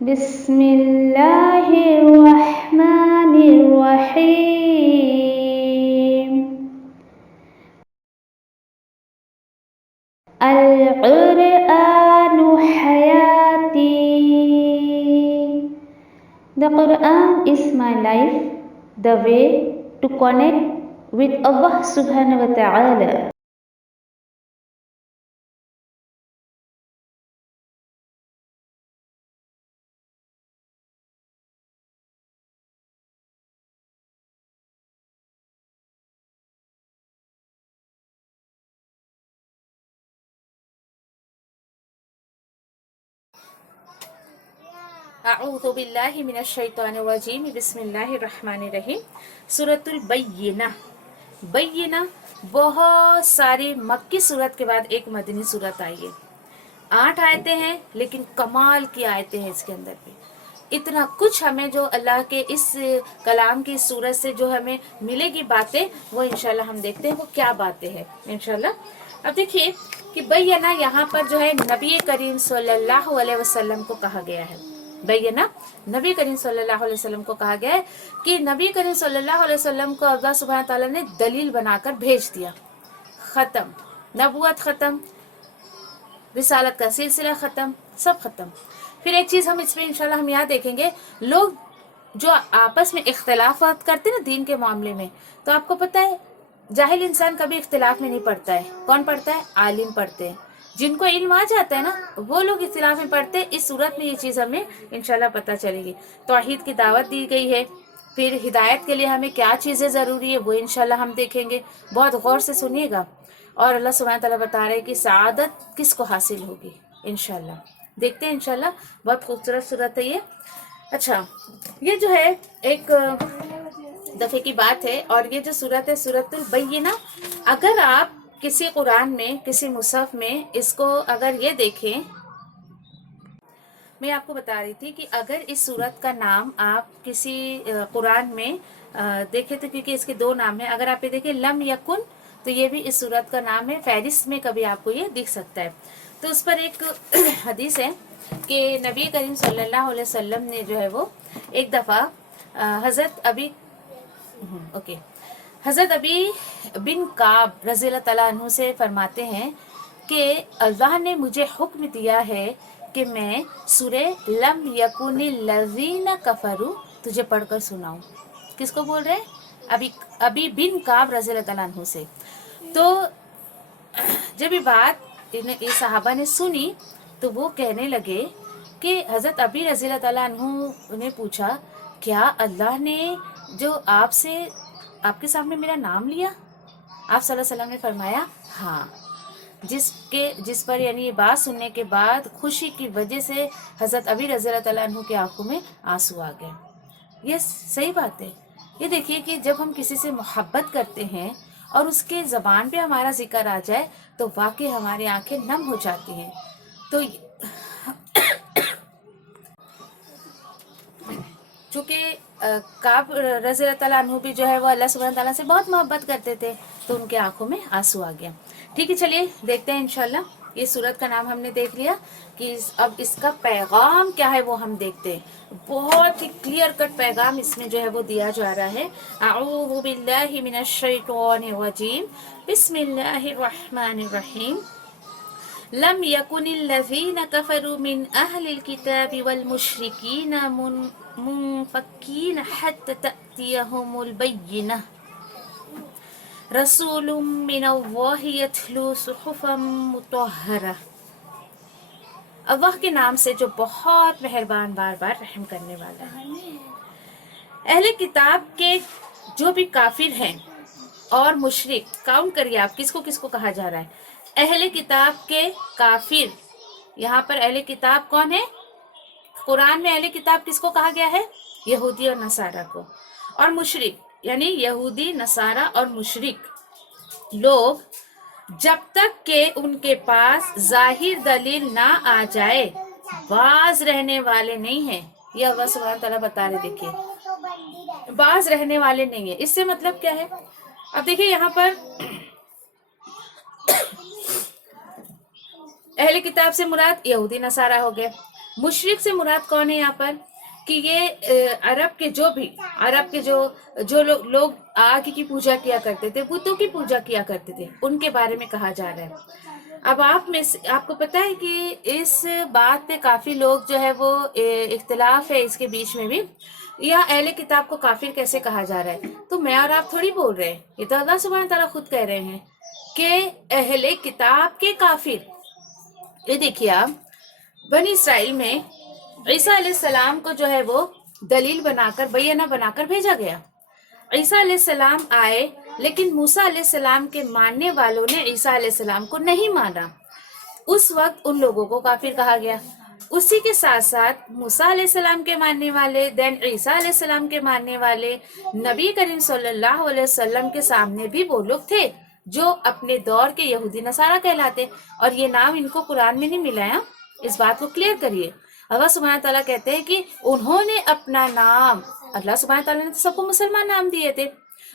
بسم اللہ الرحمن الرحیم القرآن حیاتی. The Quran is my life, the way to connect with Allah subhanahu wa ta'ala. اعوذ باللہ من الشیطان الرجیم بسم اللہ الرحمن الرحیم. سورۃ البینہ. بینہ بہت ساری مکی سورت کے بعد ایک مدنی سورت آئی ہے. 8 آیتیں ہیں لیکن کمال کی آیتیں ہیں اس کے اندر بھی. اتنا کچھ ہمیں جو اللہ کے اس کلام کی سورت سے جو ہمیں ملے گی باتیں، وہ انشاءاللہ ہم دیکھتے ہیں وہ کیا باتیں ہیں انشاءاللہ. اب دیکھیے کہ بینہ یہاں پر جو ہے نبی کریم صلی اللہ علیہ وسلم کو کہا گیا ہے. بینہ نبی کریم صلی اللہ علیہ وسلم کو کہا گیا ہے کہ نبی کریم صلی اللہ علیہ وسلم کو اللہ سبحانہ تعالیٰ نے دلیل بنا کر بھیج دیا. ختم، نبوت ختم، رسالت کا سلسلہ ختم، سب ختم. پھر ایک چیز ہم اس میں انشاءاللہ ہم یہاں دیکھیں گے، لوگ جو آپس میں اختلافات کرتے ہیں نا دین کے معاملے میں، تو آپ کو پتہ ہے جاہل انسان کبھی اختلاف میں نہیں پڑتا ہے. کون پڑھتا ہے؟ عالم پڑھتے ہیں. جن کو علم آ جاتا ہے نا وہ لوگ اختلاف میں پڑھتے ہیں. اس صورت میں یہ چیز ہمیں انشاءاللہ پتہ چلے گی. توحید کی دعوت دی گئی ہے. پھر ہدایت کے لیے ہمیں کیا چیزیں ضروری ہے وہ انشاءاللہ ہم دیکھیں گے. بہت غور سے سنیے گا. اور اللہ سبحانہ تعالیٰ بتا رہے ہیں کہ سعادت کس کو حاصل ہوگی انشاءاللہ. دیکھتے ہیں انشاءاللہ. بہت خوبصورت صورت ہے یہ. اچھا، یہ جو ہے ایک دفعے کی بات ہے، اور یہ جو صورت ہے سورۃ البینہ، اگر آپ کسی قرآن میں کسی مصحف میں اس کو اگر یہ دیکھیں، میں آپ کو بتا رہی تھی کہ اگر اس صورت کا نام آپ کسی قرآن میں دیکھیں تو کیونکہ اس کے 2 نام ہیں، اگر آپ یہ دیکھیں لم یکن تو یہ بھی اس صورت کا نام ہے. فہرست میں کبھی آپ کو یہ دکھ سکتا ہے. تو اس پر ایک حدیث ہے کہ نبی کریم صلی اللہ علیہ وسلم نے جو ہے وہ ایک دفعہ حضرت ابی بن کعب رضی اللہ تعالیٰ عنہ سے فرماتے ہیں کہ اللہ نے مجھے حکم دیا ہے کہ میں سورہ لم یکن الذین کفروا تجھے پڑھ کر سناؤں. کس کو بول رہے ہیں؟ ابی بن کعب رضی اللہ تعالیٰ عنہ سے. تو جب یہ بات یہ صحابہ نے سنی تو وہ کہنے لگے کہ حضرت ابی رضی اللہ تعالیٰ عنہ نے پوچھا کیا اللہ نے جو آپ کے سامنے میرا نام لیا؟ آپ صلی اللہ علیہ وسلم نے فرمایا ہاں. جس پر یعنی یہ بات سننے کے بعد خوشی کی وجہ سے حضرت ابی رضی اللہ تعالیٰ عنہ کی آنکھوں میں آنسو آ گئے. یہ صحیح بات ہے. یہ دیکھیے کہ جب ہم کسی سے محبت کرتے ہیں اور اس کے زبان پہ ہمارا ذکر آ جائے تو واقعی ہماری آنکھیں نم ہو جاتی ہیں. تو چونکہ کعب رضی اللہ تعالیٰ عنہ بھی جو ہے وہ اللہ سبحانہ تعالیٰ سے بہت محبت کرتے تھے تو ان کے آنکھوں میں آنسو آ گیا. ٹھیک ہے، چلیے دیکھتے ہیں انشاءاللہ. یہ سورت کا نام ہم نے دیکھ لیا کہ اب اس کا پیغام کیا ہے وہ ہم دیکھتے ہیں. بہت ہی کلیئر کٹ پیغام اس میں جو ہے وہ دیا جا رہا ہے. اعوذ باللہ من الشیطان الرجیم بسم اللہ الرحمن الرحیم. لم يكن الذين كفروا من أهل الكتاب والمشركين منفكين حتى تأتيهم البينة رسول من الله يتلو صحفا مطهرة. اللہ کے نام سے جو بہت مہربان بار بار رحم کرنے والا ہے. اہل کتاب کے جو بھی کافر ہیں اور مشرک، کاؤنٹ کریے آپ کس کو کہا جا رہا ہے. اہل کتاب کے کافر، یہاں پر اہل کتاب کون ہے؟ قرآن میں اہل کتاب کس کو کہا گیا ہے؟ یہودی اور نصارہ کو. اور مشرک یعنی یہودی، نصارہ اور مشرک لوگ جب تک کہ ان کے پاس ظاہر دلیل نہ آ جائے باز رہنے والے نہیں ہیں. یہ اللہ سبحانہ تعالیٰ بتا رہے، دیکھیے باز رہنے والے نہیں ہیں. اس سے مطلب کیا ہے؟ اب دیکھیے یہاں پر اہل کتاب سے مراد یہودی نصارہ ہو گئے. मुशरिक से मुराद कौन है यहाँ पर कि ये अरब के जो लोग आग की पूजा किया करते थे, बुतों की पूजा किया करते थे, उनके बारे में कहा जा रहा है। अब आपको पता है कि इस बात पे काफी लोग जो है वो इख्तिलाफ है इसके बीच में भी, या अहले किताब को काफिर कैसे कहा जा रहा है। तो मैं और आप थोड़ी बोल रहे हैं, ये तो अल्लाह सुब्हान तआला खुद कह रहे हैं कि अहले किताब के काफिर। ये देखिए आप, बनी इसराइल में ईसा अलैहिस्सलाम को जो है वो दलील बनाकर, बैना बनाकर भेजा गया। ईसा अलैहिस्सलाम आए, लेकिन मूसा अलैहिस्सलाम के मानने वालों ने ईसा अलैहिस्सलाम को नहीं माना। उस वक्त उन लोगों को काफिर कहा गया। उसी के साथ साथ मूसा अलैहिस्सलाम के मानने वाले, देन ईसा अलैहिस्सलाम के मानने वाले, नबी करीम सल्लल्लाहु अलैहि वसल्लम के सामने भी वो लोग थे जो अपने दौर के यहूदी नसारा कहलाते, और ये नाम इनको कुरान में नहीं मिला है। इस बात को क्लियर करिए। अल्लाह सुब्हान तआला कहते हैं कि उन्होंने अपना नाम, अल्लाह सुब्हान तआला ने तो सबको मुसलमान नाम दिए थे,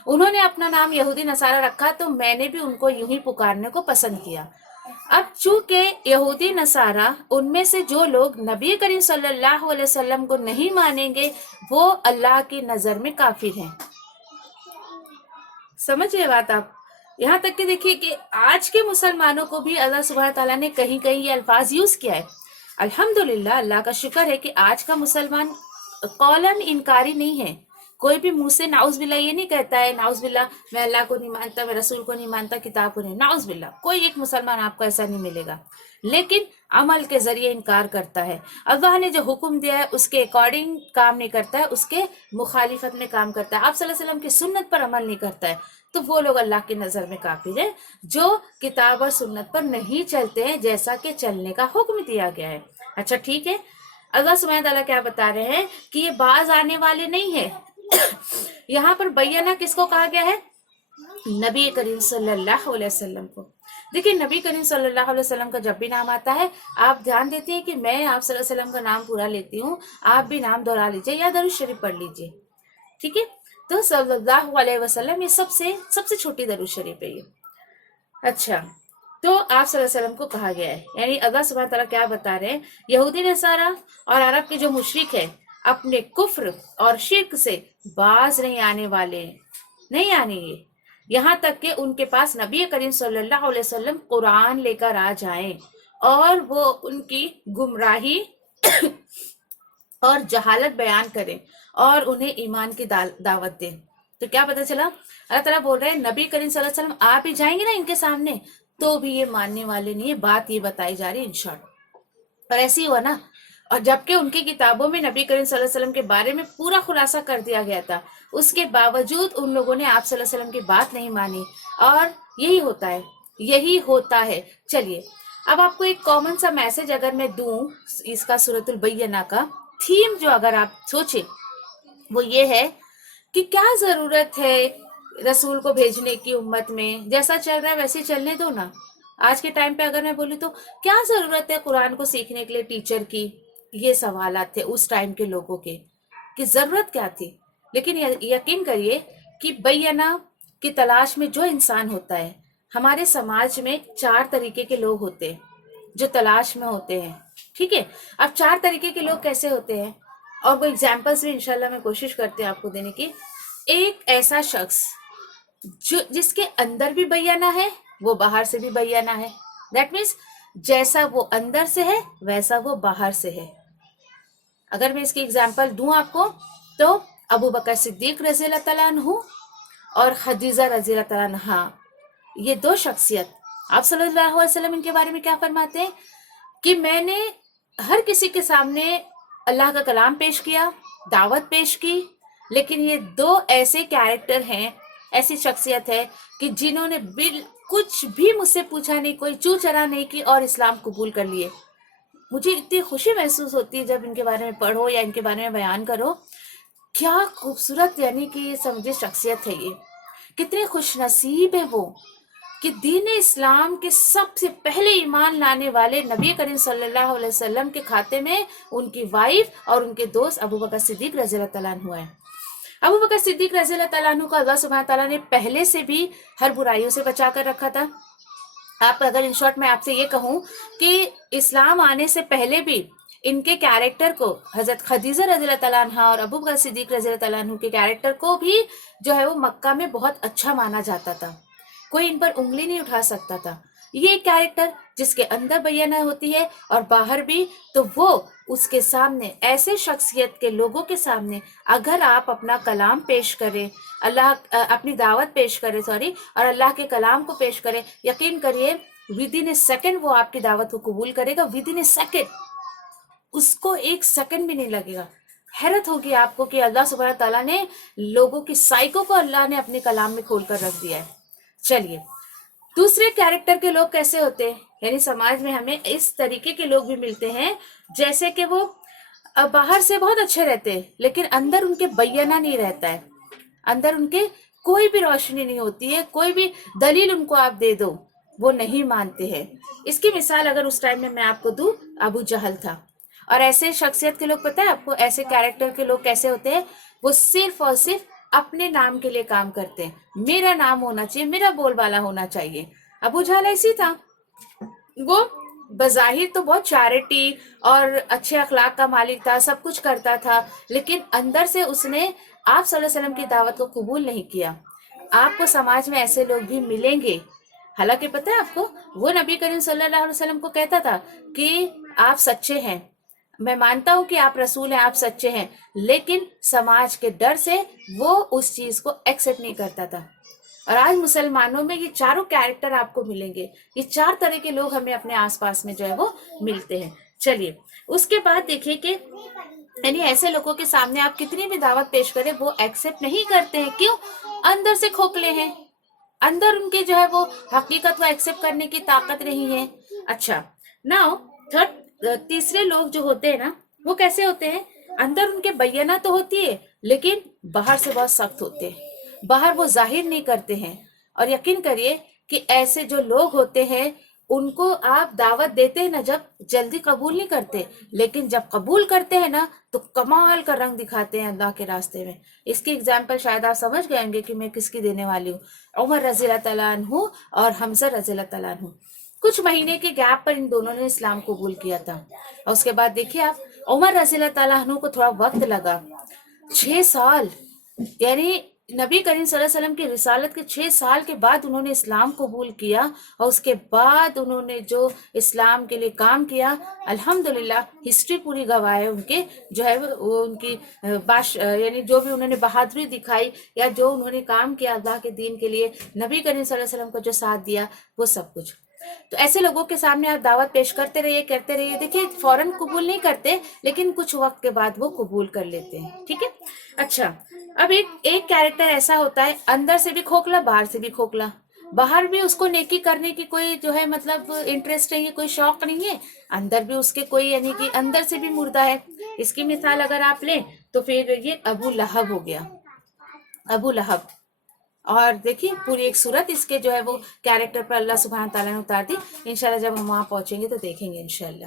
उन्होंने अपना नाम यहूदी नसारा रखा, तो मैंने भी उनको यूं ही पुकारने को पसंद किया। अब चूंकि यहूदी नसारा, उनमें से जो लोग नबी करीम सल्लल्लाहु अलैहि वसल्लम को नहीं मानेंगे, वो अल्लाह की नजर में काफिर हैं। समझिए बात आप। यहाँ तक कि देखिए कि आज के मुसलमानों को भी अल्लाह सुब्हान तआला ने कहीं कहीं ये अल्फाज यूज किया है। अल्हम्दुलिल्लाह, अल्लाह का शुक्र है कि आज का मुसलमान कौलन इनकारी नहीं है। कोई भी मुंह से नाउज़ बिल्ला ये नहीं कहता है, नाउज़ बिल्ला मैं अल्लाह को नहीं मानता, मैं रसूल को नहीं मानता, किताब को नहीं, नाउज़ बिल्ला। कोई एक मुसलमान आपको ऐसा नहीं मिलेगा, लेकिन अमल के जरिए इनकार करता है। अल्लाह ने जो हुक्म दिया है उसके अकॉर्डिंग काम नहीं करता है, उसके मुखालिफत में काम करता है, आप सल्लल्लाहु अलैहि वसल्लम की सुन्नत पर अमल नहीं करता है, तो वो लोग अल्लाह की नज़र में काफिर है, जो किताब और सुन्नत पर नहीं चलते हैं जैसा कि चलने का हुक्म दिया गया है। अच्छा ठीक है, अल्लाह सुब्हान तआला क्या बता रहे हैं कि ये बाज आने वाले नहीं है। यहाँ पर बैना किसको कहा गया है? नबी करीम सल्लल्लाहु अलैहि वसल्लम को। देखिए, नबी करीम सल्लल्लाहु अलैहि वसल्लम का जब भी नाम आता है, आप ध्यान देते हैं कि मैं आप सल्लल्लाहु अलैहि वसल्लम का नाम पूरा लेती हूँ, आप भी नाम दोहरा लीजिए या दरूद शरीफ पढ़ लीजिए, ठीक है। तो सल्लल्लाहु अलैहि वसल्लम ये सबसे छोटी दरूद शरीफ है ये। अच्छा, तो आप सल्लल्लाहु अलैहि वसल्लम को कहा गया है, यानी अल्लाह सुब्हान तआला क्या बता रहे हैं, यहूदी नसारा और अरब के जो मुशरिक है, अपने कुफ्र और शिर्क से बाज नहीं आने वाले, नहीं आनेंगे, यहाँ तक कि उनके पास नबी करीम सल्लल्लाहु अलैहि वसल्लम कुरान लेकर आ जाएं और वो उनकी गुमराही और जहालत बयान करें और उन्हें ईमान की दावत दें। तो क्या पता चला, अल्लाह ताला बोल रहे हैं नबी करीम सल्लल्लाहु अलैहि वसल्लम आप ही जाएंगे ना इनके सामने, तो भी ये मानने वाले नहीं है। बात ये बताई जा रही है इन शॉर्ट, और ऐसे ही हुआ ना। और जबकि उनकी किताबों में नबी करीम सल्लल्लाहु अलैहि वसल्लम के बारे में पूरा खुलासा कर दिया गया था, उसके बावजूद उन लोगों ने आप सल्लल्लाहु अलैहि वसल्लम की बात नहीं मानी, और यही होता है। चलिए, अब आपको एक कॉमन सा मैसेज अगर मैं दूं इसका सूरतुल बैयना का थीम, जो अगर आप सोचें वो ये है कि क्या जरूरत है रसूल को भेजने की उम्मत में, जैसा चल रहा है वैसे चलने दो ना। आज के टाइम पे अगर मैं बोलूँ तो क्या जरूरत है कुरान को सीखने के लिए टीचर की, ये सवालात थे उस टाइम के लोगों के कि जरूरत क्या थी। लेकिन यकीन करिए कि बैयना की तलाश में जो इंसान होता है, हमारे समाज में 4 तरीके के लोग होते हैं जो तलाश में होते हैं, ठीक है। अब 4 तरीके के लोग कैसे होते हैं, और वो एग्जाम्पल्स भी इंशाल्लाह मैं कोशिश करती हूँ आपको देने की। एक ऐसा शख्स जिसके अंदर भी बैयना है, वो बाहर से भी बैयना है। दैट मीन्स जैसा वो अंदर से है वैसा वो बाहर से है। अगर मैं इसकी एग्जाम्पल दूं आपको, तो अबू बकर सिद्दीक रज़ी अल्लाह तआला अन्हु और खदीजा रज़ी अल्लाह तआला अन्हा, ये 2 शख्सियत, आप सल्लल्लाहु अलैहि वसल्लम इनके बारे में क्या फरमाते हैं कि मैंने हर किसी के सामने अल्लाह का कलाम पेश किया, दावत पेश की, लेकिन ये 2 ऐसे कैरेक्टर हैं, ऐसी शख्सियत है कि जिन्होंने कुछ भी मुझसे पूछा नहीं, कोई चू चरा नहीं की और इस्लाम कबूल कर लिए। मुझे इतनी खुशी महसूस होती है जब इनके बारे में पढ़ो या इनके बारे में बयान करो। क्या खूबसूरत, यानी कि ये समझे शख्सियत है, ये कितने खुश नसीब है वो कि दीन इस्लाम के सबसे पहले ईमान लाने वाले नबी करीम सल्लल्लाहु अलैहि वसल्लम के खाते में उनकी वाइफ और उनके दोस्त अबू बकर सिद्दीक रज़ी अल्लाह तआला अन्हु है। अबू बकर सिद्दीक रज़ी अल्लाह तआला अन्हु को अल्लाह सुब्हान तआला ने पहले से भी हर बुराइयों से बचा कर रखा था। आप अगर इन शॉर्ट में आपसे ये कहूँ कि इस्लाम आने से पहले भी ان کے کیریکٹر کو حضرت خدیجہ رضی اللہ تعالیٰ عنہ اور ابو بکر صدیق رضی اللہ تعالیٰ عنہ کے کیریکٹر کو بھی جو ہے وہ مکہ میں بہت اچھا مانا جاتا تھا، کوئی ان پر انگلی نہیں اٹھا سکتا تھا۔ یہ کیریکٹر جس کے اندر بیانہ ہوتی ہے اور باہر بھی، تو وہ اس کے سامنے ایسے شخصیت کے لوگوں کے سامنے اگر آپ اپنا کلام پیش کریں، اپنی دعوت پیش کریں اور اللہ کے کلام کو پیش کریں، یقین کریے ود ان اے سیکنڈ وہ آپ کی دعوت کو قبول کرے گا، ود ان اے سیکنڈ، اس کو ایک سیکنڈ بھی نہیں لگے گا۔ حیرت ہوگی آپ کو کہ اللہ سبحانہ تعالیٰ نے لوگوں کی سائیکو کو اللہ نے اپنے کلام میں کھول کر رکھ دیا ہے۔ چلیے، دوسرے کیریکٹر کے لوگ کیسے ہوتے ہیں؟ یعنی سماج میں ہمیں اس طریقے کے لوگ بھی ملتے ہیں جیسے کہ وہ باہر سے بہت اچھے رہتے ہیں لیکن اندر ان کے بیانہ نہیں رہتا ہے، اندر ان کے کوئی بھی روشنی نہیں ہوتی ہے، کوئی بھی دلیل ان کو آپ دے دو وہ نہیں مانتے ہیں۔ اس کی مثال اگر اس ٹائم میں آپ کو دوں، ابو جہل تھا، اور ایسے شخصیت کے لوگ پتہ ہے آپ کو، ایسے کیریکٹر کے لوگ کیسے ہوتے ہیں؟ وہ صرف اور صرف اپنے نام کے لیے کام کرتے ہیں، میرا نام ہونا چاہیے، میرا بول بالا ہونا چاہیے۔ ابو جہل ایسی تھا، وہ بظاہر تو بہت چیریٹی اور اچھے اخلاق کا مالک تھا، سب کچھ کرتا تھا، لیکن اندر سے اس نے آپ صلی اللہ علیہ وسلم کی دعوت کو قبول نہیں کیا۔ آپ کو سماج میں ایسے لوگ بھی ملیں گے، حالانکہ پتہ ہے آپ کو، وہ نبی کریم صلی اللہ علیہ وسلم کو کہتا تھا کہ آپ سچے ہیں، میں مانتا ہوں کہ آپ رسول ہیں، آپ سچے ہیں، لیکن سماج کے ڈر سے وہ اس چیز کو ایکسیپٹ نہیں کرتا تھا۔ اور آج مسلمانوں میں یہ چاروں کیریکٹر آپ کو ملیں گے، یہ 4 طرح کے لوگ ہمیں اپنے آس پاس میں جو ہے وہ ملتے ہیں۔ چلیے، اس کے بعد دیکھیے کہ یعنی ایسے لوگوں کے سامنے آپ کتنی بھی دعوت پیش کریں وہ ایکسیپٹ نہیں کرتے ہیں، کیوں؟ اندر سے کھوکھلے ہیں، اندر ان کے جو ہے وہ حقیقت کو ایکسیپٹ کرنے کی طاقت نہیں ہے۔ اچھا، ناؤ تیسرے لوگ جو ہوتے ہیں نا، وہ کیسے ہوتے ہیں؟ اندر ان کے بیانہ تو ہوتی ہے لیکن باہر سے بہت سخت ہوتے ہیں، باہر وہ ظاہر نہیں کرتے ہیں۔ اور یقین کریے کہ ایسے جو لوگ ہوتے ہیں ان کو آپ دعوت دیتے ہیں نا، جب جلدی قبول نہیں کرتے، لیکن جب قبول کرتے ہیں نا تو کمال کا رنگ دکھاتے ہیں اللہ کے راستے میں۔ اس کی اگزامپل شاید آپ سمجھ گئے ہوں گے کہ میں کس کی دینے والی ہوں، عمر رضی اللہ تعالیٰ عنہ اور حمزہ رضی اللہ تعالیٰ عنہ۔ کچھ مہینے کے گیپ پر ان دونوں نے اسلام قبول کیا تھا، اور اس کے بعد دیکھیے آپ، عمر رضی اللہ تعالیٰ عنہ کو تھوڑا وقت لگا، 6 سال، یعنی نبی کریم صلی اللہ علیہ وسلم کی رسالت کے 6 سال کے بعد انہوں نے اسلام قبول کیا، اور اس کے بعد انہوں نے جو اسلام کے لیے کام کیا، الحمدللہ ہسٹری پوری گواہ ہے ان کے، جو ہے وہ ان کی یعنی جو بھی انہوں نے بہادری دکھائی یا جو انہوں نے کام کیا اللہ کے دین کے لیے، نبی کریم صلی اللہ علیہ وسلم کو جو ساتھ دیا، وہ سب کچھ۔ تو ایسے لوگوں کے سامنے آپ دعوت پیش کرتے رہیے، دیکھیے فوراً قبول نہیں کرتے لیکن کچھ وقت کے بعد وہ قبول کر لیتے ہیں، ٹھیک ہے۔ اچھا، اب ایک کیریکٹر ایسا ہوتا ہے اندر سے بھی کھوکھلا، باہر سے بھی کھوکھلا، باہر بھی اس کو نیکی کرنے کی کوئی جو ہے مطلب انٹرسٹ نہیں ہے، کوئی شوق نہیں ہے، اندر بھی اس کے کوئی یعنی کہ اندر سے بھی مردہ ہے۔ اس کی مثال اگر آپ لیں تو پھر یہ ابو لہب ہو گیا، ابو لہب۔ اور دیکھیے پوری ایک صورت اس کے جو ہے وہ کیریکٹر پر اللہ سبحانہ تعالیٰ نے اتار دی، انشاءاللہ جب ہم وہاں پہنچیں گے تو دیکھیں گے انشاءاللہ۔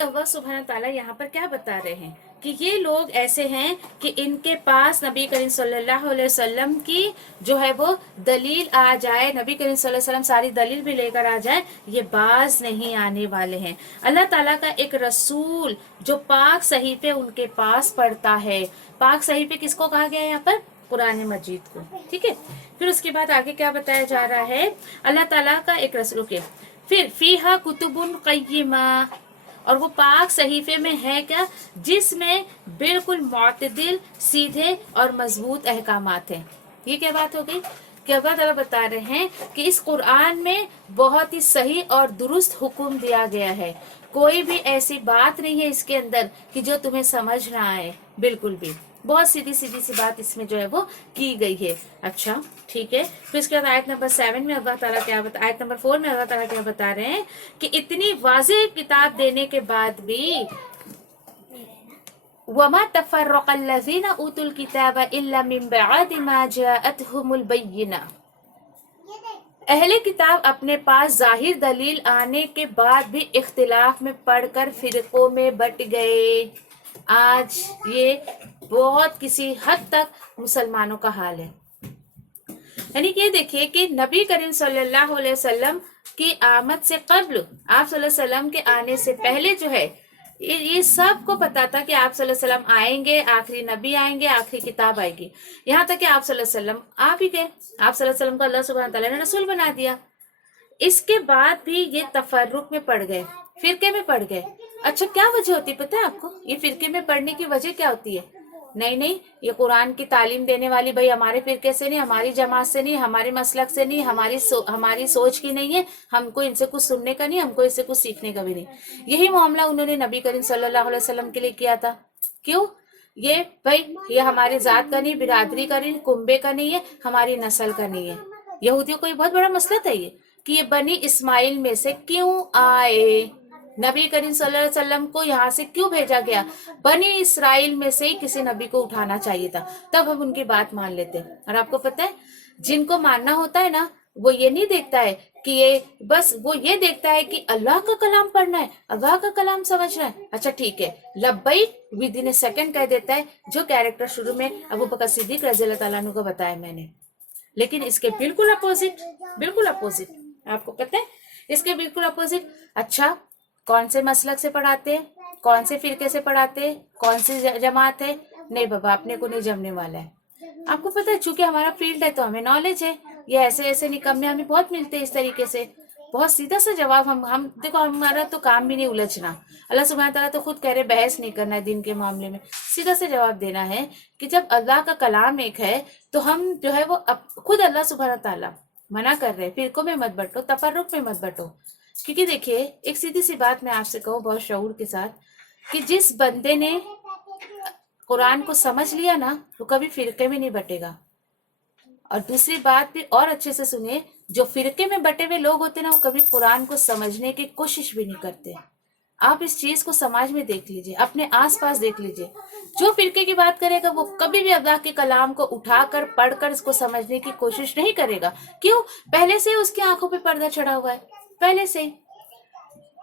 اللہ سبحانہ تعالیٰ یہاں پر کیا بتا رہے ہیں کہ یہ لوگ ایسے ہیں کہ ان کے پاس نبی کریم صلی اللہ علیہ وسلم کی جو ہے وہ دلیل آ جائے، نبی کریم صلی اللہ علیہ وسلم ساری دلیل بھی لے کر آ جائے، یہ باز نہیں آنے والے ہیں۔ اللہ تعالیٰ کا ایک رسول جو پاک صحیفے ان کے پاس پڑھتا ہے، پاک صحیفے کس کو کہا گیا ہے یہاں پر؟ قرآن مجید کو، ٹھیک ہے۔ پھر اس کے بعد آگے کیا بتایا جا رہا ہے؟ اللہ تعالیٰ کا ایک رسول کے پھر فیہا کتب قیمہ، اور وہ پاک صحیفے میں ہے کیا؟ جس میں بالکل معتدل، سیدھے اور مضبوط احکامات ہیں۔ یہ کیا بات ہو گئی کہ اللہ تعالیٰ بتا رہے ہیں کہ اس قرآن میں بہت ہی صحیح اور درست حکم دیا گیا ہے، کوئی بھی ایسی بات نہیں ہے اس کے اندر کہ جو تمہیں سمجھ نہ آئے، بالکل بھی، بہت سیدھی سی بات اس میں جو ہے وہ کی گئی ہے۔ اچھا ٹھیک ہے، پھر اس کے بعد آیت نمبر 7 میں اللہ تعالیٰ آیت نمبر 4 میں اللہ تعالیٰ کیا بتا رہے ہیں کہ اتنی واضح کتاب دینے کے بعد بھی وَمَا تَفَرَّقَ الَّذِينَ أُوتُوا الْكِتَابَ إِلَّا مِن بَعْدِ مَا جَاءَتْهُمُ الْبَيِّنَةُ، اہل کتاب اپنے پاس ظاہر دلیل آنے کے بعد بھی اختلاف میں پڑھ کر فرقوں میں بٹ گئے۔ آج یہ بہت کسی حد تک مسلمانوں کا حال ہے۔ یعنی کہ دیکھیے کہ نبی کریم صلی اللہ علیہ وسلم کی آمد سے قبل، آپ صلی اللہ علیہ وسلم کے آنے سے پہلے جو ہے یہ سب کو پتا تھا کہ آپ صلی اللہ علیہ وسلم آئیں گے، آخری نبی آئیں گے، آخری کتاب آئے گی، یہاں تک کہ آپ صلی اللہ علیہ وسلم آ بھی گئے، آپ صلی اللہ علیہ وسلم کو اللہ سبحانہ تعالیٰ نے رسول بنا دیا۔ اس کے بعد بھی یہ تفرق میں پڑ گئے، فرقے میں پڑ گئے۔ اچھا کیا وجہ ہوتی پتہ ہے آپ کو؟ یہ فرقے میں پڑنے کی وجہ کیا ہوتی ہے؟ نہیں، یہ قرآن کی تعلیم دینے والی بھائی ہمارے فرقے سے نہیں، ہماری جماعت سے نہیں، ہمارے مسلک سے نہیں، ہماری سوچ کی نہیں ہے، ہم کو ان سے کچھ سننے کا نہیں، ہم کو اس سے کچھ سیکھنے کا بھی نہیں۔ یہی معاملہ انہوں نے نبی کریم صلی اللہ علیہ وسلم کے لیے کیا تھا۔ کیوں؟ یہ بھائی یہ ہمارے ذات کا نہیں، برادری کا نہیں، کنبے کا نہیں ہے، ہماری نسل کا نہیں ہے۔ یہودیوں کو یہ بہت بڑا مسئلہ تھا یہ کہ یہ بنی اسماعیل میں سے کیوں آئے، نبی کریم صلی اللہ علیہ وسلم کو یہاں سے کیوں بھیجا گیا؟ بنی اسرائیل میں سے ہی کسی نبی کو اٹھانا چاہیے تھا، تب ہم ان کی بات مان لیتے۔ اور آپ کو پتہ ہے جن کو ماننا ہوتا ہے نا، وہ یہ نہیں دیکھتا ہے کہ وہ یہ دیکھتا ہے کہ اللہ کا کلام پڑھنا ہے، اللہ کا کلام سمجھنا ہے، اچھا ٹھیک ہے لبیک ود ان سیکنڈ کہہ دیتا ہے، جو کیریکٹر شروع میں ابو بکر صدیق رضی اللہ تعالیٰ عنہ کو بتایا میں نے۔ لیکن اس کے بالکل اپوزٹ آپ کو پتہ ہے، اس کے بالکل اپوزٹ۔ اچھا کون سے مسلک سے پڑھاتے، کون سے فرقے سے پڑھاتے، کون سی جماعت ہے؟ نہیں بابا اپنے کو نہیں جمنے والا ہے۔ آپ کو پتہ ہے چونکہ ہمارا فیلڈ ہے تو ہمیں نالج ہے، یہ ایسے نکمے ہمیں بہت ملتے ہیں اس طریقے سے، بہت سیدھا سا جواب۔ ہم دیکھو ہمارا تو کام بھی نہیں الجھنا، اللہ سبحانہ تعالیٰ تو خود کہہ رہے بحث نہیں کرنا ہے دین کے معاملے میں، سیدھا سے جواب دینا ہے کہ جب اللہ کا کلام ایک ہے تو ہم جو ہے وہ خود اللہ سبحانہ تعالیٰ منع کر رہے فرقوں میں مت بٹو، تفرق میں مت بٹو۔ کیونکہ دیکھیے ایک سیدھی سی بات میں آپ سے کہوں بہت شعور کے ساتھ، کہ جس بندے نے قرآن کو سمجھ لیا نا وہ کبھی فرقے میں نہیں بٹے گا۔ اور دوسری بات بھی اور اچھے سے سنیے، جو فرقے میں بٹے ہوئے لوگ ہوتے ہیں نا وہ کبھی قرآن کو سمجھنے کی کوشش بھی نہیں کرتے۔ آپ اس چیز کو سماج میں دیکھ لیجئے، اپنے آس پاس دیکھ لیجئے، جو فرقے کی بات کرے گا وہ کبھی بھی اللہ کے کلام کو اٹھا کر پڑھ کر اس کو سمجھنے کی کوشش نہیں کرے گا۔ کیوں؟ پہلے سے اس کی آنکھوں پہ پردہ چڑھا ہوا ہے، پہلے سے ہی۔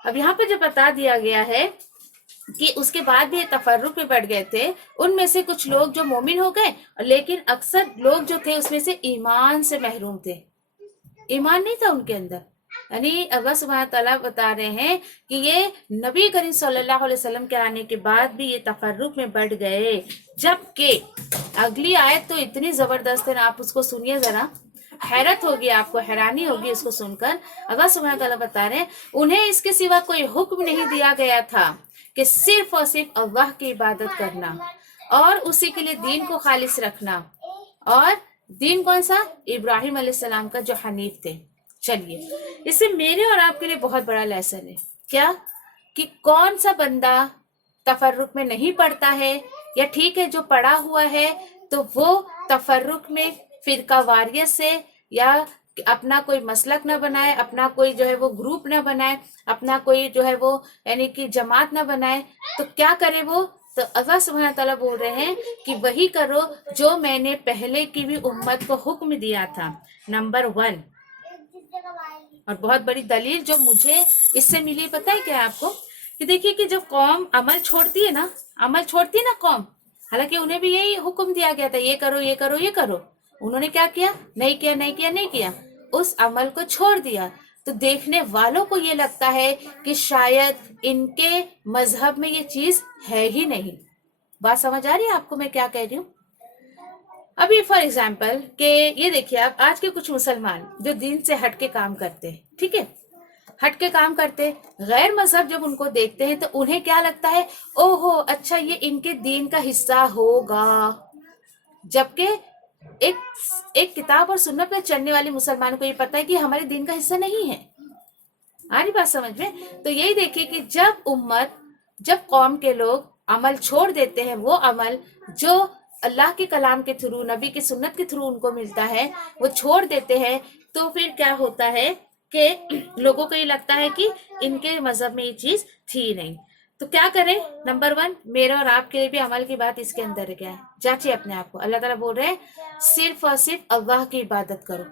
اب یہاں پہ جو بتا دیا گیا ہے کہ اس کے بعد بھی تفرق میں بڑھ گئے تھے، ان میں سے کچھ لوگ جو مومن ہو گئے، لیکن اکثر لوگ جو تھے اس میں سے ایمان سے محروم تھے، ایمان نہیں تھا ان کے اندر۔ یعنی اللہ سبحانہ تعالیٰ بتا رہے ہیں کہ یہ نبی کریم صلی اللہ علیہ وسلم کے آنے کے بعد بھی یہ تفرق میں بڑھ گئے۔ جبکہ اگلی آیت تو اتنی زبردست ہے نا، آپ اس کو سنیے ذرا، حیرت ہوگی آپ کو، حیرانی ہوگی اس کو سن کر۔ اللہ سبحانہ تعالیٰ بتا رہے ہیں انہیں اس کے سوا کوئی حکم نہیں دیا گیا تھا کہ صرف اور صرف اللہ کی عبادت کرنا اور اسی کے لیے دین کو خالص رکھنا۔ اور دین کون سا؟ ابراہیم علیہ السلام کا جو حنیف تھے۔ چلیے اس سے میرے اور آپ کے لیے بہت بڑا لیسن ہے، کیا؟ کہ کون سا بندہ تفرق میں نہیں پڑتا ہے، یا ٹھیک ہے جو پڑا ہوا ہے تو وہ تفرق میں فرقہ واریت سے یا اپنا کوئی مسلک نہ بنائے، اپنا کوئی جو ہے وہ گروپ نہ بنائے، اپنا کوئی جو ہے وہ یعنی کہ جماعت نہ بنائے، تو کیا کرے وہ؟ تو اللہ سبحانہ تعالیٰ بول رہے ہیں کہ وہی کرو جو میں نے پہلے کی بھی امت کو حکم دیا تھا۔ نمبر 1 اور بہت بڑی دلیل جو مجھے اس سے ملی پتہ ہے کیا آپ کو؟ کہ دیکھیے کہ جب قوم عمل چھوڑتی ہے نا قوم، حالانکہ انہیں بھی یہی حکم دیا گیا تھا، یہ کرو یہ کرو یہ کرو، انہوں نے کیا کیا؟ نہیں کیا، اس عمل کو چھوڑ دیا۔ تو دیکھنے والوں کو یہ لگتا ہے کہ شاید ان کے مذہب میں یہ چیز ہے ہی نہیں۔ بات سمجھ آ رہی ہے آپ کو میں کیا کہہ رہی ہوں؟ ابھی فار ایگزامپل کہ یہ دیکھیے آپ آج کے کچھ مسلمان جو دین سے ہٹ کے کام کرتے ہیں، ٹھیک ہے، ہٹ کے کام کرتے، غیر مذہب جب ان کو دیکھتے ہیں تو انہیں کیا لگتا ہے؟ او ہو اچھا یہ ان کے دین کا حصہ ہوگا، جبکہ ایک کتاب اور سنت پہ چلنے والے مسلمانوں کو یہ پتا ہے کہ ہمارے دین کا حصہ نہیں ہے۔ آ رہی بات سمجھ میں؟ تو یہی دیکھیے کہ جب قوم کے لوگ عمل چھوڑ دیتے ہیں، وہ عمل جو اللہ کے کلام کے تھرو، نبی کی سنت کے تھرو ان کو ملتا ہے، وہ چھوڑ دیتے ہیں، تو پھر کیا ہوتا ہے کہ لوگوں کو یہ لگتا ہے کہ ان کے مذہب میں یہ چیز تھی نہیں۔ تو کیا کریں؟ نمبر 1 میرے اور آپ کے لیے بھی عمل کی بات اس کے اندر ہے، کیا ہے؟ جانچیے اپنے آپ کو۔ اللہ تعالیٰ بول رہے ہیں صرف اور صرف اللہ کی عبادت کرو،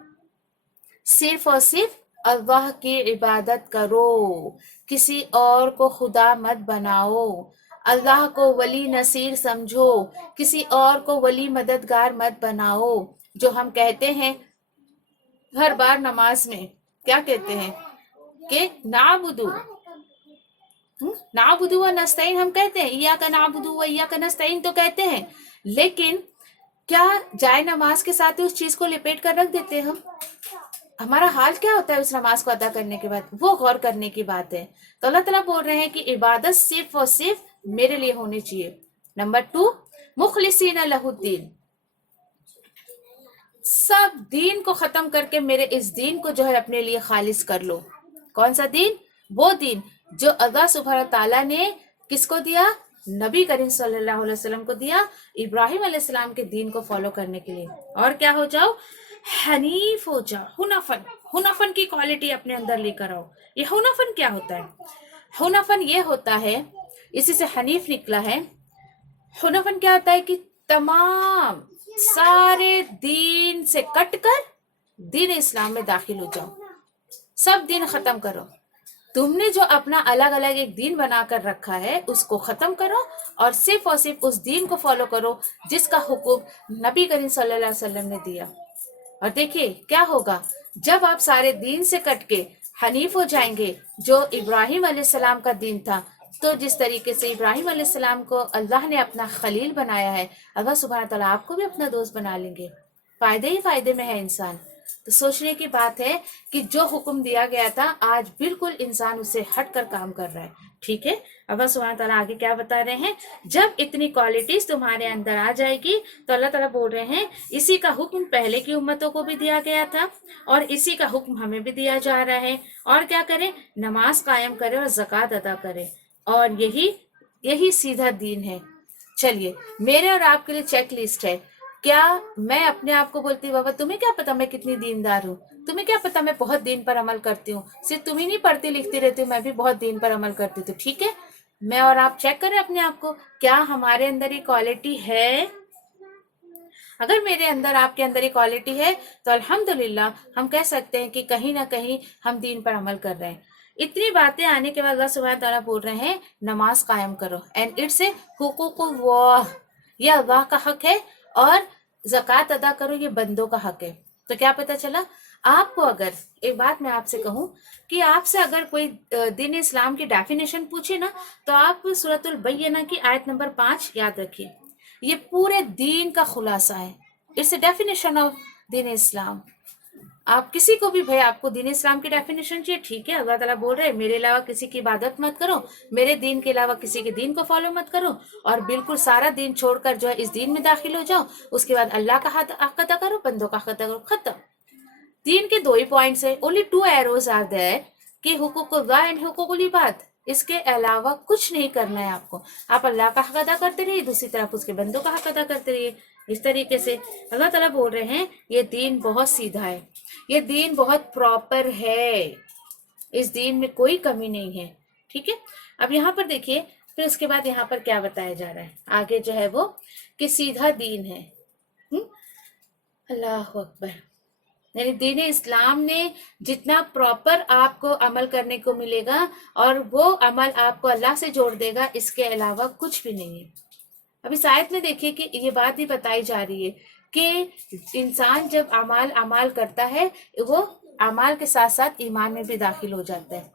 صرف اور صرف اللہ کی عبادت کرو، کسی اور کو خدا مت بناؤ، اللہ کو ولی نصیر سمجھو، کسی اور کو ولی مددگار مت بناؤ۔ جو ہم کہتے ہیں ہر بار نماز میں، کیا کہتے ہیں کہ نعبدو، नाबुदु व नस्तईन हम कहते हैं, इय्याका नाबुदु व इय्याका नस्तईन तो कहते हैं, लेकिन क्या जाए नमाज के साथ ही उस चीज को लिपेट कर रख देते हैं हम? हमारा हाल क्या होता है उस नमाज को अदा करने के बाद, वो गौर करने की बात है। तो अल्लाह ताला बोल रहे हैं कि इबादत सिर्फ और सिर्फ मेरे लिए होनी चाहिए। नंबर 2, मुखलिसीन लहुद्दीन, सब दीन को खत्म करके मेरे इस दीन को जो है अपने लिए खालिस कर लो। कौन सा दीन? वो दीन जो अल्लाह सुब्हानहू ताला ने किसको दिया? नबी करीम सल्लल्लाहु अलैहि वसल्लम को दिया, इब्राहिम अलैहिस्सलाम के दीन को फॉलो करने के लिए। और क्या हो जाओ? हनीफ हो जाओ, हुनफन। हुनफन की क्वालिटी अपने अंदर लेकर आओ। ये हुनफन क्या होता है? हुनफन ये होता है, इसी से हनीफ निकला है। हुनफन क्या होता है कि तमाम सारे दीन से कटकर दीन इस्लाम में दाखिल हो जाओ, सब दीन खत्म करो। तुमने जो अपना अलग अलग एक दीन बनाकर रखा है उसको खत्म करो और सिर्फ उस दीन को फॉलो करो जिसका हुक्म नबी करीम सल्लल्लाहु अलैहि वसल्लम ने दिया। और देखिए क्या होगा जब आप सारे दीन से कट के हनीफ हो जाएंगे, जो इब्राहिम अलैहिस्सलाम का दीन था। तो जिस तरीके से इब्राहिम अलैहिस्सलाम को अल्लाह ने अपना खलील बनाया है, अल्लाह सुब्हानहू तआला आपको भी अपना दोस्त बना लेंगे। फायदे ही फायदे में है इंसान। तो सोचने की बात है कि जो हुक्म दिया गया था आज बिल्कुल इंसान उससे हट कर काम कर रहा है। ठीक है, अल्लाह सुब्हानहू तआला आगे क्या बता रहे हैं? जब इतनी क्वालिटीज तुम्हारे अंदर आ जाएगी तो अल्लाह ताला बोल रहे हैं इसी का हुक्म पहले की उम्मतों को भी दिया गया था और इसी का हुक्म हमें भी दिया जा रहा है। और क्या करें? नमाज कायम करें और ज़कात अदा करें, और यही सीधा दीन है। चलिए, मेरे और आपके लिए चेक लिस्ट है। क्या मैं अपने आप को बोलती बाबा तुम्हें क्या पता मैं कितनी दीनदार हूँ, तुम्हें क्या पता मैं बहुत दीन पर अमल करती हूँ, सिर्फ तुम ही नहीं पढ़ती लिखती रहती हूँ, मैं भी बहुत दीन पर अमल करती हूँ। तो ठीक है, मैं और आप चेक करें अपने आप को, क्या हमारे अंदर ये क्वालिटी है? अगर मेरे अंदर आपके अंदर ये क्वालिटी है तो अल्हम्दुलिल्लाह हम कह सकते हैं कि कहीं ना कहीं हम दीन पर अमल कर रहे हैं। इतनी बातें आने के बाद अल्लाह सुब्हानहू तआला बोल रहे हैं नमाज कायम करो, एंड इट्स ए हुकूकुल्लाह, ये अल्लाह का हक है, और ज़कात अदा करो, ये बंदों का हक है। तो क्या पता चला आपको? अगर एक बात मैं आपसे कहूँ कि आपसे अगर कोई दीन इस्लाम की डेफिनेशन पूछे ना, तो आप सूरतुल बय्यना की आयत नंबर 5 याद रखिए। ये पूरे दीन का खुलासा है। इट्स ए डेफिनेशन ऑफ दीन इस्लाम। आप किसी को भी भाई आपको दीन इस्लाम की डेफिनेशन चाहिए, ठीक है, अल्लाह ताला बोल रहे हैं मेरे अलावा किसी की इबादत मत करो, मेरे दीन के अलावा किसी के दीन को फॉलो मत करो, और बिल्कुल सारा दीन छोड़कर जो है इस दीन में दाखिल हो जाओ। उसके बाद अल्लाह का हक अदा करो, बंदों का हक अदा करो, खत्म। दीन के 2 ही पॉइंट्स है, ओनली 2 एरोज आर देयर कि हुकूकुल्लाह एंड हुकूकुल इबाद। इसके अलावा कुछ नहीं करना है आपको। आप अल्लाह का हक अदा करते रहिए, दूसरी तरफ उसके बंदों का हक अदा करते रहिए। इस तरीके से अल्लाह ताला बोल रहे हैं ये दीन बहुत सीधा है, ये दीन बहुत प्रॉपर है, इस दीन में कोई कमी नहीं है। ठीक है, अब यहाँ पर देखिए, फिर उसके बाद यहाँ पर क्या बताया जा रहा है आगे जो है वो कि सीधा दीन है। अल्लाह अकबर। यानी दीन इस्लाम ने जितना प्रॉपर आपको अमल करने को मिलेगा और वो अमल आपको अल्लाह से जोड़ देगा, इसके अलावा कुछ भी नहीं है। अब इस आयत में देखिए कि ये बात ही बताई जा रही है कि इंसान जब अमाल करता है, वो अमाल के साथ साथ ईमान में भी दाखिल हो जाता है।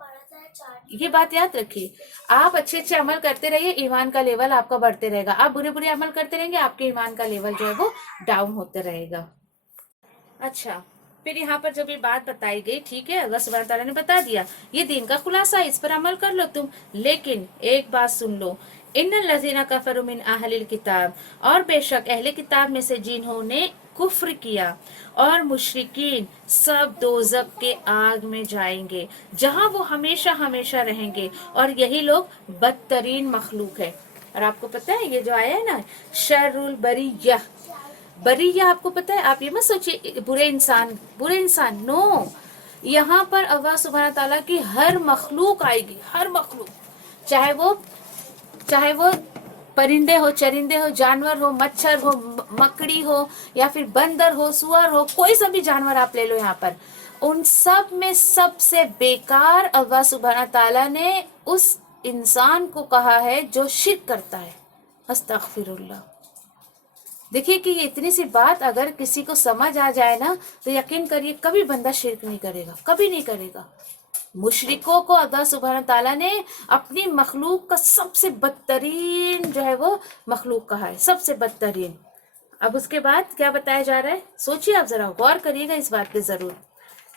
ये बात याद रखिए, आप अच्छे अच्छे अमल करते रहिए, ईमान का लेवल आपका बढ़ते रहेगा। आप बुरे बुरे अमल करते रहेंगे, आपके ईमान का लेवल जो है वो डाउन होते रहेगा। अच्छा, फिर यहाँ पर जब ये बात बताई गई, ठीक है, अल्लाह सुब्हानहू तआला ने बता दिया ये दीन का खुलासा, इस पर अमल कर लो तुम। लेकिन एक बात सुन लो, इन्नल लज़ीना कफ़रू मिन अहलिल किताब, और बेशक अहले किताब में से जिन्होंने कुफ्र किया और मुशरिकीन सब दोज़ख के आग में जाएंगे, जहां वो हमेशा हमेशा रहेंगे, और यही लोग बदतरीन मखलूक है। और आपको पता है ये जो आया है ना, शर्रुल बरिया, बरिया आपको पता है, आप ये मत सोचिए बुरे इंसान, नो, यहाँ पर अल्लाह सुब्हानहू तआला की हर मखलूक आएगी, हर मखलूक, चाहे वो परिंदे हो, चरिंदे हो, जानवर हो, मच्छर हो, मकड़ी हो, या फिर बंदर हो, सुअर हो, कोई सा भी जानवर आप ले लो यहाँ पर, उन सब में सबसे बेकार अल्लाह सुब्हानहू तआला ने उस इंसान को कहा है जो शिर्क करता है। अस्तगफिरुल्लाह। देखिए कि ये इतनी सी बात अगर किसी को समझ आ जाए ना, तो यकीन करिए कभी बंदा शिर्क नहीं करेगा, कभी नहीं करेगा। मुशरिकों को अल्लाह सुब्हान ताला ने अपनी मखलूक का सबसे बदतरीन जो है वो मखलूक कहा है, सबसे बदतरीन। अब उसके बाद क्या बताया जा रहा है, सोचिए आप जरा, गौर करिएगा इस बात पे जरूर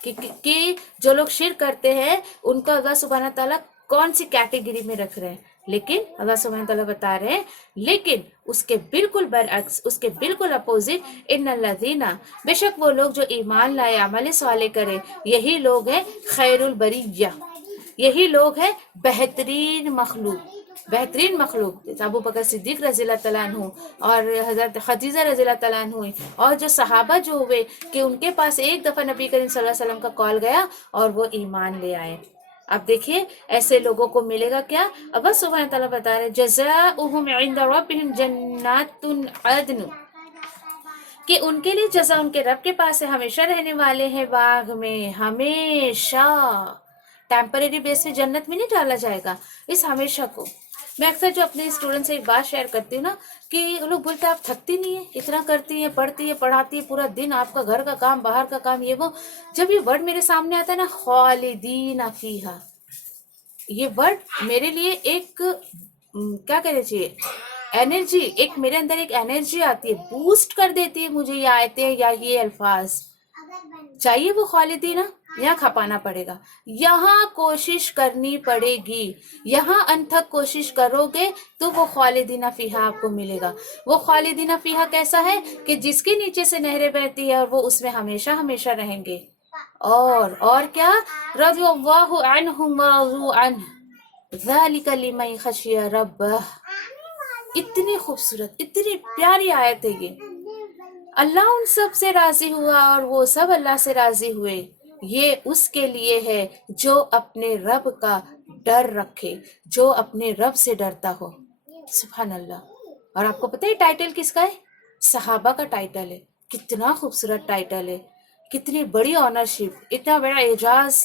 कि जो लोग शिर्क करते हैं उनको अल्लाह सुब्हान ताला कौन सी कैटेगरी में रख रहे हैं। लेकिन अल्लाह सुब्हान ताला बता रहे हैं, लेकिन उसके बिल्कुल बरअक्स, उसके बिल्कुल अपोजिट, इन्नल्लज़ीना, बेशक वो लोग जो ईमान लाए, अमल साले करे, यही लोग हैं खैरुल बरिया, यही लोग हैं बेहतरीन मखलूक, बेहतरीन मखलूक। अबू बकर सिद्दीक रज़ियल्लाहु तआला अन्हु और हज़रत खदीजा रज़ियल्लाहु तआला अन्हु और जो सहाबा जो हुए कि उनके पास एक दफ़ा नबी करीम सल्लल्लाहु अलैहि वसल्लम का कॉल गया और वो ईमान ले आए। अब देखिए ऐसे लोगों को मिलेगा क्या, अल्लाह सुब्हानहू तआला बता रहे जज़ाउहुम इंदा रब्बिहिम जन्नातुन अदन, कि उनके लिए जज़ा उनके रब के पास है, हमेशा रहने वाले हैं बाग में, हमेशा। टेम्परेरी बेस पे जन्नत में नहीं डाला जाएगा, इस हमेशा को। मैं अक्सर जो अपने स्टूडेंट से एक बात शेयर करती हूँ ना, कि वो लोग बोलते हैं आप थकती नहीं है, इतना करती है, पढ़ती है, पढ़ाती है, पूरा दिन आपका घर का काम, बाहर का काम, ये वो। जब ये वर्ड मेरे सामने आता है ना, खालिदीन फीहा, ये वर्ड मेरे लिए एक क्या कहना चाहिए, एनर्जी, एक मेरे अंदर एक एनर्जी आती है, बूस्ट कर देती है मुझे ये आयतें या ये अल्फाज। चाहिए वो खालिदीना, यहाँ खपाना पड़ेगा, यहाँ कोशिश करनी पड़ेगी, यहाँ अनथक कोशिश करोगे तो वो खालिदीना फीहा आपको मिलेगा। वो खालिदीना फीहा कैसा है कि जिसके नीचे से नहरें बहती है और वो उसमें हमेशा हमेशा रहेंगे। और क्या, रज़ियल्लाहु अन्हुम व रज़ू अन्हु ज़ालिका लिमन खशिया रब्बह। इतनी खूबसूरत, इतनी प्यारी आयत है ये। अल्लाह उन सब से राजी हुआ और वो सब अल्लाह से राजी हुए, ये उसके लिए है जो अपने रब का डर रखे, जो अपने रब से डरता हो। सुभान अल्लाह। और आपको पता है टाइटल किसका है, सहाबा का टाइटल है। कितना खूबसूरत टाइटल है, कितनी बड़ी ऑनरशिप, इतना बड़ा एजाज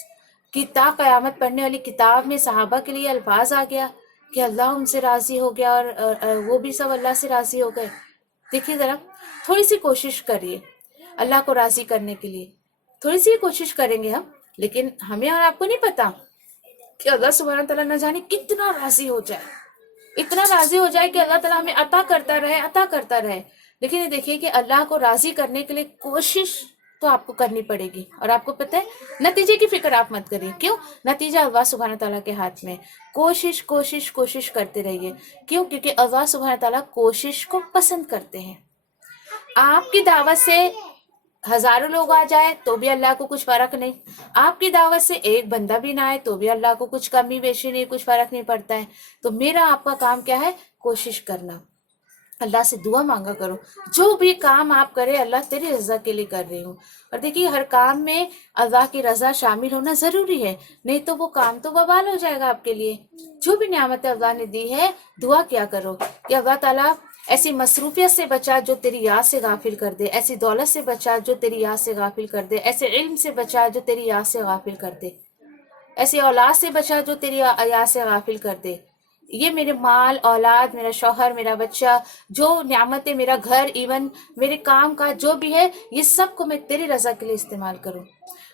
कि ता क़यामत पढ़ने वाली किताब में सहाबा के लिए अल्फाज आ गया कि अल्लाह उनसे राजी हो गया और वो भी सब अल्लाह से राजी हो गए। देखिए ज़रा, थोड़ी सी कोशिश करिए अल्लाह को राज़ी करने के लिए, थोड़ी सी कोशिश करेंगे हम, लेकिन हमें और आपको नहीं पता कि अल्लाह सुब्हानहू तआला न जाने कितना राज़ी हो जाए, इतना राज़ी हो जाए कि अल्लाह ताला हमें अता करता रहे, अता करता रहे। लेकिन ये देखिए कि अल्लाह को राज़ी करने के लिए कोशिश तो आपको करनी पड़ेगी। और आपको पता है नतीजे की फिक्र आप मत करिए, क्यों, नतीजा अल्लाह सुब्हानहू तआला के हाथ में। कोशिश कोशिश कोशिश करते रहिए, क्यों, क्योंकि अल्लाह सुब्हानहू तआला कोशिश को पसंद करते हैं। आपकी दावत से हजारों लोग आ जाए तो भी अल्लाह को कुछ फर्क नहीं, आपकी दावत से एक बंदा भी ना आए तो भी अल्लाह को कुछ कमी बेशी नहीं, कुछ फर्क नहीं पड़ता है। तो मेरा आपका काम क्या है, कोशिश करना, अल्लाह से दुआ मांगा करो, जो भी काम आप करें अल्लाह तेरी रज़ा के लिए कर रही हूँ। और देखिए हर काम में अल्लाह की रज़ा शामिल होना ज़रूरी है, नहीं तो वो काम तो बवाल हो जाएगा आपके लिए। जो भी नेमत अल्लाह ने दी है, दुआ क्या करो कि अल्लाह ताला ऐसी मसरूफियत से बचा जो तेरी याद से गाफिल कर दे, ऐसी दौलत से बचा जो तेरी याद से गाफिल कर दे, ऐसे इल्म से बचा जो तेरी याद से गाफिल कर दे, ऐसी औलाद से बचा जो तेरी याद से गाफिल कर दे। ये मेरे माल, औलाद, मेरा शौहर, मेरा बच्चा, जो नियामतें, मेरा घर, इवन मेरे काम का जो भी है, ये सब को मैं तेरी रज़ा के लिए इस्तेमाल करूं,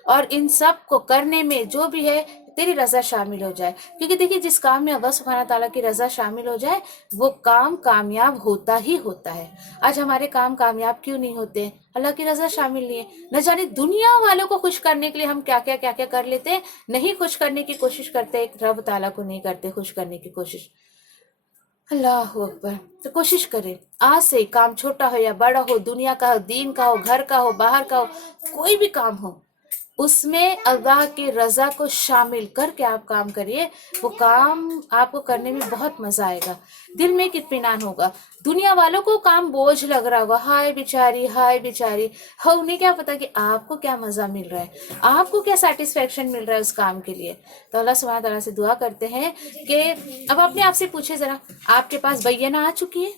और इन सब को करने में जो भी है तेरी रज़ा शामिल हो जाए। क्योंकि देखिए जिस काम में अल्लाह सुब्हानहू तआला की रज़ा शामिल हो जाए वो काम कामयाब होता ही होता है। आज हमारे काम कामयाब क्यों नहीं होते, अल्लाह की रज़ा शामिल नहीं है। न जाने दुनिया वालों को खुश करने के लिए हम क्या क्या कर लेते हैं, नहीं खुश करने की कोशिश करते, एक रब ताला को नहीं करते खुश करने की कोशिश। अल्लाह अकबर। तो कोशिश करें आज से, काम छोटा हो या बड़ा हो, दुनिया का हो, दीन का हो, घर का हो, बाहर का हो, कोई भी काम हो, उसमें अल्लाह की रज़ा को शामिल करके आप काम करिए। वो काम आपको करने में बहुत मज़ा आएगा, दिल में एक इत्मीनान होगा। दुनिया वालों को काम बोझ लग रहा होगा, हाय बेचारी, हाय बेचारी, हाँ उन्हें क्या पता कि आपको क्या मज़ा मिल रहा है, आपको क्या सेटिस्फेक्शन मिल रहा है उस काम के लिए। तो अल्लाह सुब्हानहू तआला से दुआ करते हैं कि अब अपने आप से पूछे ज़रा, आपके पास बैयना आ चुकी है,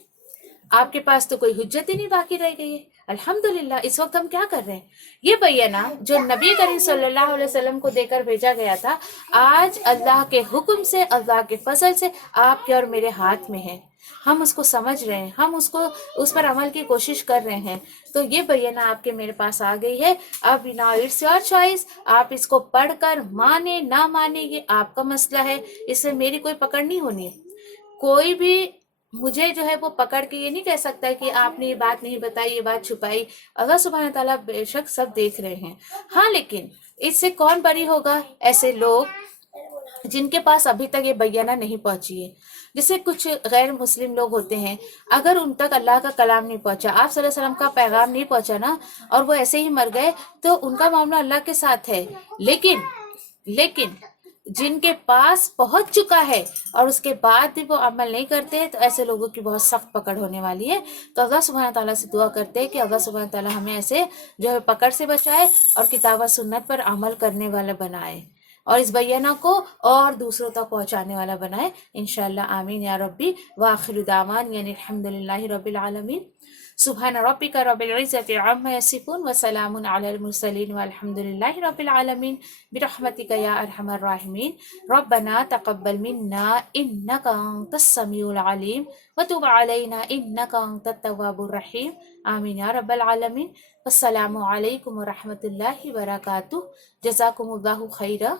आपके पास तो कोई हुज्जत ही नहीं बाकी रह गई है। अल्हम्दुलिल्लाह इस वक्त हम क्या कर रहे हैं, ये बैयना जो नबी करीम सल्लल्लाहु अलैहि वसल्लम को देकर भेजा गया था, आज अल्लाह के हुक्म से, अल्लाह के फजल से आपके और मेरे हाथ में है। ہم اس کو سمجھ رہے ہیں، ہم اس پر عمل کی کوشش کر رہے ہیں، تو یہ بینہ آپ کے میرے پاس آ گئی ہے۔ اب نا اٹس یور چوائس، آپ اس کو پڑھ کر مانے نہ مانے یہ آپ کا مسئلہ ہے، اس میں میری کوئی پکڑ نہیں ہونی۔ کوئی بھی مجھے جو ہے وہ پکڑ کے یہ نہیں کہہ سکتا ہے کہ آپ نے یہ بات نہیں بتائی، یہ بات چھپائی۔ اللہ سبحانہ تعالیٰ بے شک سب دیکھ رہے ہیں۔ ہاں لیکن اس سے کون بری ہوگا؟ ایسے لوگ جن کے پاس ابھی تک یہ بینہ نہیں پہنچی ہے۔ جیسے کچھ غیر مسلم لوگ ہوتے ہیں، اگر ان تک اللہ کا کلام نہیں پہنچا، آپ صلی اللہ علیہ وسلم کا پیغام نہیں پہنچا نا، اور وہ ایسے ہی مر گئے، تو ان کا معاملہ اللہ کے ساتھ ہے۔ لیکن جن کے پاس پہنچ چکا ہے اور اس کے بعد بھی وہ عمل نہیں کرتے، تو ایسے لوگوں کی بہت سخت پکڑ ہونے والی ہے۔ تو اللہ سبحانہ تعالیٰ سے دعا کرتے ہیں کہ اللہ سبحانہ تعالیٰ ہمیں ایسے جو ہے پکڑ سے بچائے اور کتاب و سنت پر عمل کرنے والا بنائے، اور اس بینہ کو اور دوسروں تک پہنچانے والا بنائے انشاءاللہ۔ آمین یا ربی۔ وآخر دعوان یعنی الحمدللہ رب العالمین۔ سبحان ربک رب العزت عما یصفون وسلام علی المرسلین والحمدللہ رب العالمین برحمتک یا ارحم الراحمین۔ ربنا تقبل منا انک انت السمیع العلیم وتب علینا انک انت التواب الرحیم۔ آمین یا رب العالمین۔ السلام علیکم ورحمۃ اللہ وبرکاتہ۔ جزاکم اللہ خیرہ۔